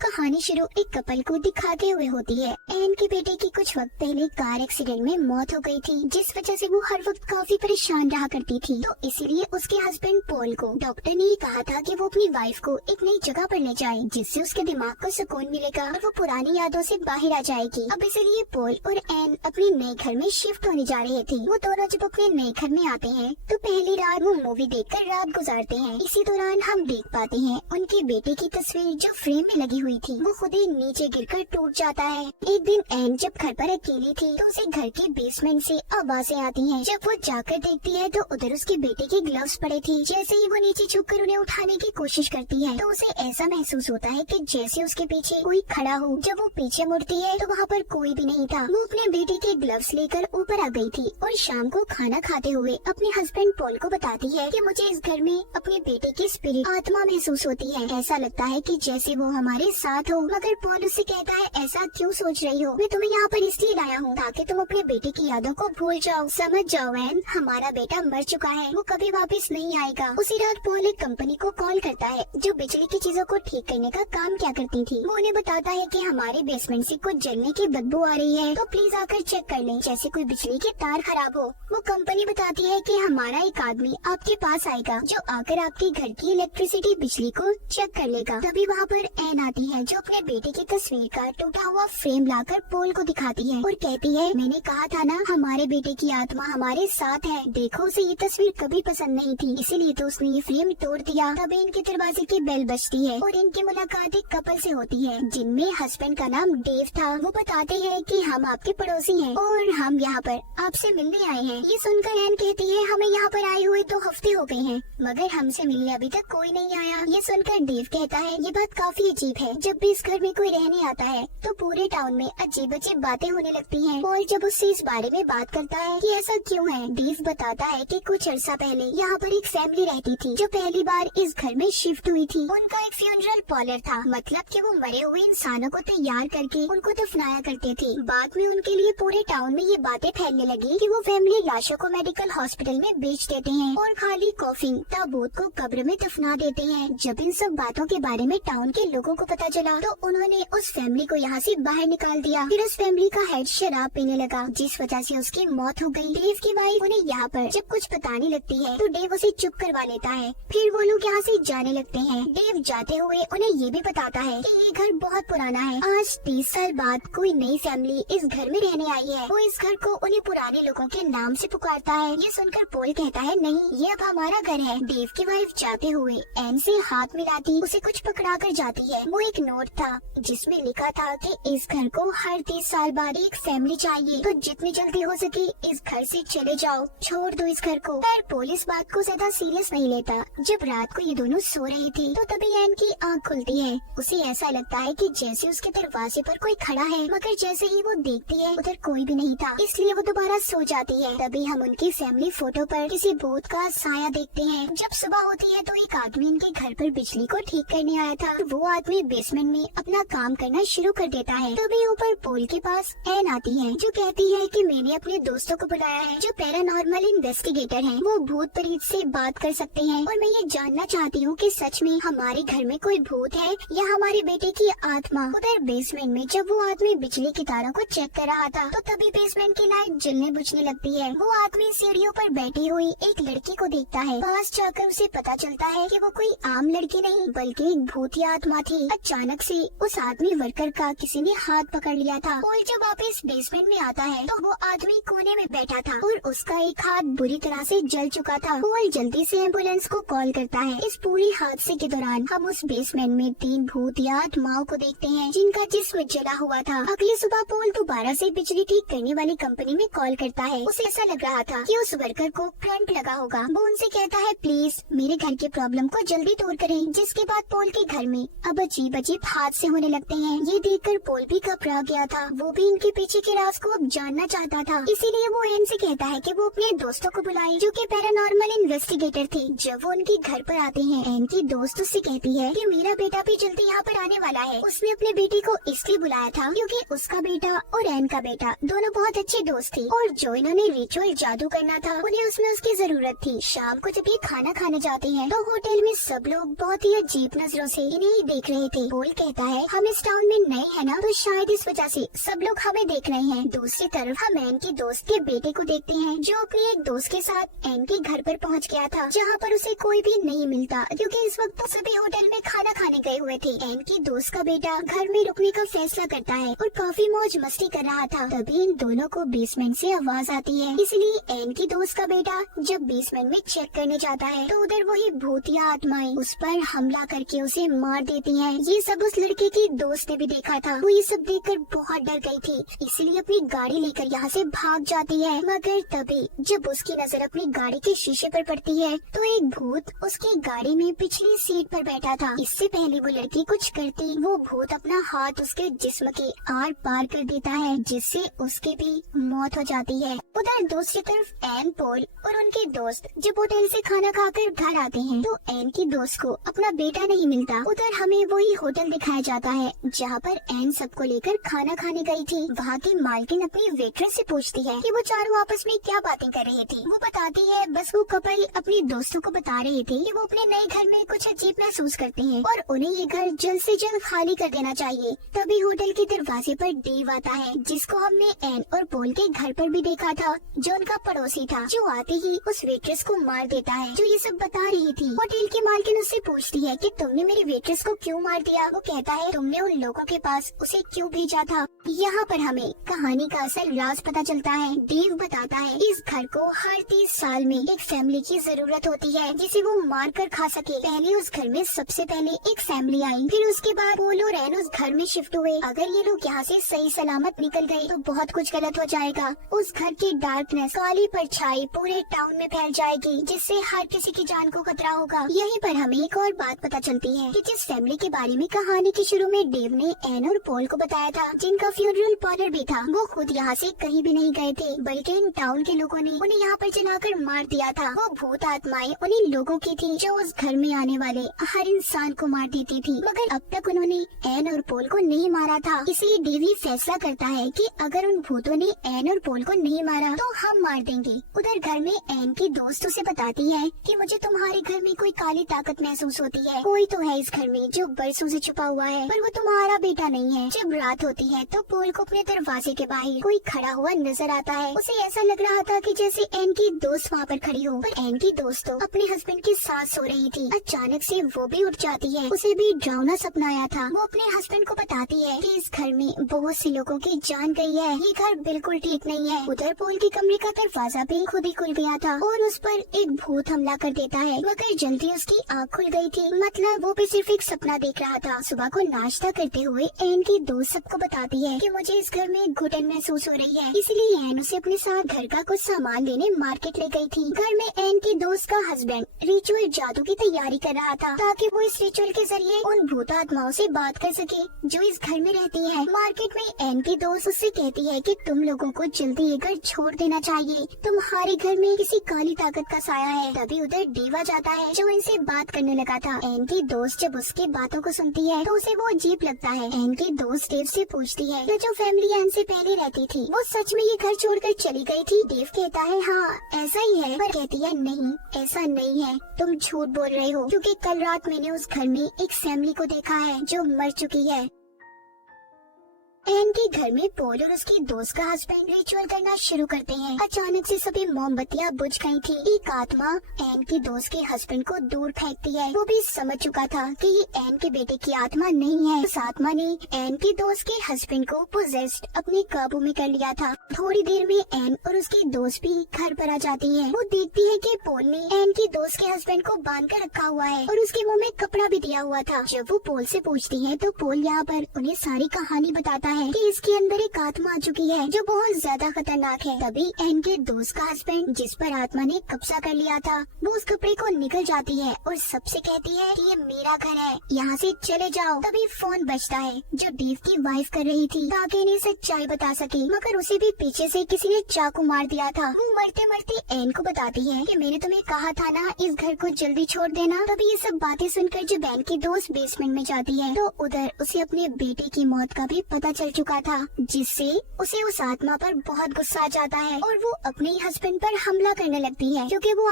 कहानी शुरू एक कपल को दिखाते हुए होती है। एन के बेटे की कुछ वक्त पहले कार एक्सीडेंट में मौत हो गई थी, जिस वजह से वो हर वक्त काफी परेशान रहा करती थी। तो इसीलिए उसके हस्बैंड पॉल को डॉक्टर ने ये कहा था कि वो अपनी वाइफ को एक नई जगह पर ले जाए, जिससे उसके दिमाग को सुकून मिलेगा और वो पुरानी यादों से बाहर आ जाएगी। अब इसीलिए पॉल और एन अपने नए घर में शिफ्ट होने जा रहे थे। वो दोनों जब अपने नए घर में आते हैं तो पहली रात वो मूवी देखकर रात गुजारते हैं। इसी दौरान हम देख पाते हैं उनके बेटे की तस्वीर जो फ्रेम में लगी हुई थी वो खुद ही नीचे गिरकर टूट जाता है। एक दिन एन जब घर पर अकेली थी तो उसे घर के बेसमेंट से आवाजें आती हैं। जब वो जाकर देखती है तो उधर उसके बेटे के ग्लव्स पड़े थे। जैसे ही वो नीचे झुककर उन्हें उठाने की कोशिश करती है तो उसे ऐसा महसूस होता है कि जैसे उसके पीछे कोई खड़ा हो। जब वो पीछे मुड़ती है तो वहाँ पर कोई भी नहीं था। वो अपने बेटे के ग्लव्स लेकर ऊपर आ गई थी और शाम को खाना खाते हुए अपने हस्बैंड पॉल को बताती है कि मुझे इस घर में अपने बेटे की स्पिरिट आत्मा महसूस होती है। ऐसा लगता है कि जैसे वो हमारे साथ हो। मगर पॉल उससे कहता है ऐसा क्यों सोच रही हो, मैं तुम्हें यहाँ पर इसलिए लाया हूँ ताकि तुम अपने बेटे की यादों को भूल जाओ। समझ जाओ एन, हमारा बेटा मर चुका है, वो कभी वापस नहीं आएगा। उसी रात पॉल एक कंपनी को कॉल करता है जो बिजली की चीजों को ठीक करने का काम क्या करती थी। वो उन्हें बताता है कि हमारे बेसमेंट से कुछ जलने की बदबू आ रही है, तो प्लीज आकर चेक कर लें, जैसे कोई बिजली के तार खराब हो। वो कंपनी बताती है कि हमारा एक आदमी आपके पास आएगा जो आकर आपके घर की इलेक्ट्रिसिटी बिजली को चेक कर लेगा। तभी वहाँ पर एन आती है जो अपने बेटे की तस्वीर का टूटा हुआ फ्रेम लाकर पॉल को दिखाती है और कहती है मैंने कहा था ना हमारे बेटे की आत्मा हमारे साथ है। देखो उसे ये तस्वीर कभी पसंद नहीं थी, इसीलिए तो उसने ये फ्रेम तोड़ दिया। तभी इनके दरवाजे की बेल बजती है और इनकी मुलाकात एक कपल से होती है जिनमें हस्बैंड का नाम डेव था। वो बताते हैं कि हम आपके पड़ोसी हैं और हम यहाँ पर आपसे मिलने आए हैं। ये सुनकर एन कहती है हमें यहाँ पर आए हुए 2 हफ्ते हो गए हैं मगर हमसे मिलने अभी तक कोई नहीं आया। ये सुनकर डेव कहता है ये बात काफी अजीब है, जब भी इस घर में कोई रहने आता है तो पूरे टाउन में अजीब अजीब बातें होने लगती हैं। पॉल जब उससे इस बारे में बात करता है कि ऐसा क्यों है, डेव बताता है कि कुछ अर्सा पहले यहाँ पर एक फैमिली रहती थी जो पहली बार इस घर में शिफ्ट हुई थी। उनका एक फ्यूनरल पार्लर था, मतलब कि वो मरे हुए इंसानों को तैयार करके उनको दफनाया करते थे। बाद में उनके लिए पूरे टाउन में ये बातें फैलने लगी कि वो फैमिली लाशों को मेडिकल हॉस्पिटल में बेच देते हैं और खाली कॉफिन ताबूत को कब्र में दफना देते हैं। जब इन सब बातों के बारे में टाउन के लोगों को पता चला तो उन्होंने उस फैमिली को यहाँ से बाहर निकाल दिया। फिर उस फैमिली का हेड शराब पीने लगा जिस वजह से उसकी मौत हो गई। डेव की वाइफ उन्हें यहाँ पर जब कुछ बताने लगती है तो डेव उसे चुप करवा लेता है। फिर वो लोग यहाँ से जाने लगते हैं। डेव जाते हुए उन्हें ये भी बताता है कि ये घर बहुत पुराना है, आज 30 साल बाद कोई नई फैमिली इस घर में रहने आई है। वो इस घर को उन्हें पुराने लोगों के नाम से पुकारता है। ये सुनकर पॉल कहता है नहीं, ये अब हमारा घर है। डेव की वाइफ जाते हुए एन से हाथ मिलाती उसे कुछ पकड़ा कर जाती है। वो एक नोट था जिसमें लिखा था कि इस घर को हर 30 साल बाद एक फैमिली चाहिए, तो जितनी जल्दी हो सके इस घर से चले जाओ, छोड़ दो इस घर को। पर पॉल इस बात को ज्यादा सीरियस नहीं लेता। जब रात को ये दोनों सो रही थी तो तभी एन की आँख खुलती है। उसे ऐसा लगता है कि जैसे उसके दरवाजे पर कोई खड़ा है, मगर जैसे ही वो देखती है उधर कोई भी नहीं था, इसलिए वो दोबारा सो जाती है। तभी हम उनकी फैमिली फोटो पर किसी भूत का साया देखते हैं। जब सुबह होती है तो एक आदमी इनके घर पर बिजली को ठीक करने आया था। वो आदमी बेसमेंट में अपना काम करना शुरू कर देता है। तभी ऊपर पॉल के पास एन आती है जो कहती है कि मैंने अपने दोस्तों को बुलाया है जो पैरानॉर्मल इन्वेस्टिगेटर हैं। वो भूत प्रेत से बात कर सकते हैं और मैं ये जानना चाहती हूँ कि सच में हमारे घर में कोई भूत है या हमारे बेटे की आत्मा। उधर बेसमेंट में जब वो आदमी बिजली की तारों को चेक कर रहा था तो तभी बेसमेंट की लाइट जलने बुझने लगती है। वो आदमी सीढ़ियों पर बैठी हुई एक लड़की को देखता है। पास जाकर उसे पता चलता है कि वो कोई आम लड़की नहीं बल्कि एक भूतिया आत्मा थी। अचानक से उस आदमी वर्कर का किसी ने हाथ पकड़ लिया था। पॉल जब वापस बेसमेंट में आता है तो वो आदमी कोने में बैठा था और उसका एक हाथ बुरी तरह से जल चुका था। पॉल जल्दी से एम्बुलेंस को कॉल करता है। इस पूरी हादसे के दौरान हम उस बेसमेंट में 3 भूतिया आत्माओं को देखते हैं जिनका जिस्म जला हुआ था। अगली सुबह पॉल दोबारा से बिजली ठीक करने वाली कंपनी में कॉल करता है। उसे ऐसा लग रहा था कि उस वर्कर को करंट लगा होगा। वो उनसे कहता है प्लीज मेरे घर के प्रॉब्लम को जल्दी दूर करें। जिसके बाद पॉल के घर में अब अजीब अजीब हादसे होने लगते हैं। ये देखकर पॉल भी घबरा गया था। वो भी इनके पीछे के राज को अब जानना चाहता था, इसीलिए वो एन से कहता है कि वो अपने दोस्तों को बुलाए जो कि पैरानॉर्मल इन्वेस्टिगेटर थे। जब वो उनके घर पर आते हैं एन की दोस्त उससे कहती है कि मेरा बेटा भी जल्दी यहाँ पर आने वाला है। उसने अपने बेटे को इसलिए बुलाया था क्योंकि उसका बेटा और एन का बेटा दोनों बहुत अच्छे दोस्त थे और जो इन्होंने रिचुअल जादू करना था उन्हें उसमें उसकी जरूरत थी। शाम को जब ये खाना खाने जाते हैं तो होटल में सब लोग बहुत ही अजीब नजरों से इन्हें ही देख रहे थे। पोल कहता है हम इस टाउन में नए हैं ना, तो शायद इस वजह से सब लोग हमें देख रहे हैं। दूसरी तरफ हम एन के दोस्त के बेटे को देखते हैं जो अपने एक दोस्त के साथ एन के घर पर पहुंच गया था, जहां पर उसे कोई भी नहीं मिलता क्योंकि इस वक्त सभी होटल में खाना खाने गए हुए थे। एन के दोस्त का बेटा घर में रुकने का फैसला करता है और काफी मौज मस्ती कर रहा था। तभी इन दोनों को बेसमेंट से आवाज आती है, इसलिए एन के दोस्त का बेटा जब बेसमेंट में चेक करने जाता है तो उधर वही भूतिया आत्माएं उस पर हमला करके उसे मार देती हैं। ये सब उस लड़के की दोस्त ने भी देखा था। वो ये सब देखकर बहुत डर गई थी, इसलिए अपनी गाड़ी लेकर यहाँ से भाग जाती है। मगर तभी जब उसकी नजर अपनी गाड़ी के शीशे पर पड़ती है तो एक भूत उसकी गाड़ी में पिछली सीट पर बैठा था। इससे पहले वो लड़की कुछ करती, वो भूत अपना हाथ उसके जिस्म के आर पार कर देता है, जिससे उसकी भी मौत हो जाती है। उधर दूसरी तरफ एन, पोल और उनके दोस्त जब होटल से खाना खाकर घर आते हैं तो एन की दोस्त को अपना बेटा नहीं मिलता। उधर हमें वही होटल दिखाया जाता है जहाँ पर एन सबको लेकर खाना खाने गई थी। वहाँ की मालकिन अपनी वेट्रेस से पूछती है कि वो चारों आपस में क्या बातें कर रही थी। वो बताती है बस वो कपल अपने दोस्तों को बता रहे थे कि वो अपने नए घर में कुछ अजीब महसूस करते हैं और उन्हें ये घर जल्द से जल्द खाली कर देना चाहिए। तभी होटल के दरवाजे पर डेव आता है, जिसको हमने एन और पोल के घर पर भी देखा था, जो उनका पड़ोसी था, जो आते ही उस वेट्रेस को मार देता है जो ये सब बता रही थी। होटल की मालकिन उससे पूछती है कि तुमने मेरी वेट्रेस को क्यों मार दिया। वो कहता है तुमने उन लोगों के पास उसे क्यों भेजा था। यहाँ पर हमें कहानी का असल राज पता चलता है। डेव बताता है इस घर को हर 30 साल में एक फैमिली की जरूरत होती है जिसे वो मार कर खा सके। पहले उस घर में सबसे पहले एक फैमिली आई, फिर उसके बाद पोल और एन उस घर में शिफ्ट हुए। अगर ये लोग यहाँ से सही सलामत निकल गए तो बहुत कुछ गलत हो जाएगा। उस घर की डार्कनेस, काली परछाई पूरे टाउन में फैल जाएगी, जिससे हर किसी की जान को खतरा होगा। यहीं पर हमें एक और बात पता चलती है कि जिस फैमिली के बारे में कहानी के शुरू में डेव ने एन और पोल को बताया था, जिनका फ्यूनरल पार्लर भी था, वो खुद यहाँ से कहीं भी नहीं गए थे, बल्कि इन टाउन के लोगों ने उन्हें यहाँ पर जलाकर मार दिया था। वो भूत आत्माएं उन्हीं लोगों की थी जो उस घर में आने वाले हर इंसान को मार देती थी, मगर अब तक उन्होंने एन और पोल को नहीं मारा था। इसलिए डेव ये फैसला करता है कि अगर उन भूतों ने एन और पोल को नहीं मारा तो हम मार देंगे। उधर घर में एन की दोस्त उसे बताती है कि मुझे तुम्हारे घर में कोई काली ताकत महसूस होती है। कोई तो है इस घर में जो बरसों से छुपा हुआ है, पर वो तुम्हारा बेटा नहीं है। जब रात होती है तो पोल को अपने दरवाजे के बाहर कोई खड़ा हुआ नजर आता है। उसे ऐसा लग रहा था कि जैसे एन की दोस्त वहाँ पर खड़ी हो, पर एन की दोस्त तो अपने हस्बैंड के साथ सो रही थी। अचानक से वो भी उठ जाती है। उसे भी डरावना सपना आया था। वो अपने हस्बैंड को बताती है कि इस घर में बहुत से लोगों की जान गई है, ये घर बिल्कुल ठीक नहीं है। उधर पोल के कमरे का दरवाजा भी खुद ही खुल गया था और उस पर एक भूत हमला कर देता है, मगर जल्दी उसकी आँख खुल गई थी। मतलब वो भी सिर्फ एक सपना देख रहा था। सुबह को नाश्ता करते हुए एन की दोस्त सबको बताती है कि मुझे इस घर में घुटन महसूस हो रही है, इसलिए एन उसे अपने साथ घर का कुछ सामान लेने मार्केट ले गई थी। घर में एन की दोस्त का हस्बैंड रिचुअल जादू की तैयारी कर रहा था ताकि वो इस रिचुअल के जरिए उन भूत आत्माओं से बात कर सके जो इस घर में रहती है। मार्केट में एन की दोस्त उससे कहती है कि तुम लोगों को जल्दी ये घर छोड़ देना चाहिए, तुम्हारे घर में किसी काली ताकत का साया है। तभी उधर डेव आ जाता है जो इनसे बात करने लगा था। एन की दोस्त जब उसकी बातों को सुनती है तो उसे वो अजीब लगता है। एन की दोस्त डेव से पूछती है कि जो फैमिली एन से पहले रहती थी वो सच में ये घर छोड़कर चली गई थी। डेव कहता है हाँ ऐसा ही है, पर कहती है नहीं ऐसा नहीं है, तुम झूठ बोल रहे हो, क्योंकि कल रात मैंने उस घर में एक फैमिली को देखा है जो मर चुकी है। एन के घर में पोल और उसकी दोस्त का हस्बैंड रिचुअल करना शुरू करते हैं। अचानक से सभी मोमबत्तियां बुझ गई थी। एक आत्मा एन की दोस्त के हस्बैंड को दूर फेंकती है। वो भी समझ चुका था कि ये एन के बेटे की आत्मा नहीं है। उस आत्मा ने एन की दोस्त के हस्बैंड को पोजेस्ड अपने काबू में कर लिया था। थोड़ी देर में एन और उसकी दोस्त भी घर पर आ जाती है। वो देखती है कि पोल ने एन की दोस्त के हस्बैंड को बांध कर रखा हुआ है और उसके मुंह में कपड़ा भी दिया हुआ था। जब वो पोल से पूछती है तो पोल यहाँ पर उन्हें सारी कहानी बताता है कि इसके अंदर एक आत्मा आ चुकी है जो बहुत ज्यादा खतरनाक है। तभी एन के दोस्त का हस्बैंड जिस पर आत्मा ने कब्जा कर लिया था वो उस कपड़े को निकल जाती है और सबसे कहती है कि ये मेरा घर है, यहाँ से चले जाओ। तभी फोन बजता है जो डेव की वाइफ कर रही थी ताकि इन्हें सच्चाई बता सके, मगर उसे भी पीछे से किसी ने चाकू मार दिया था। वो मरते मरते एन को बताती है कि मैंने तुम्हें कहा था ना इस घर को जल्दी छोड़ देना। तभी ये सब बातें सुनकर जब एन की दोस्त बेसमेंट में जाती है तो उधर उसे अपने बेटे की मौत का भी पता चल चुका था, जिससे उसे उस आत्मा पर बहुत गुस्सा आ जाता है और वो अपने हस्बैंड पर हमला करने लगती है क्योंकि वो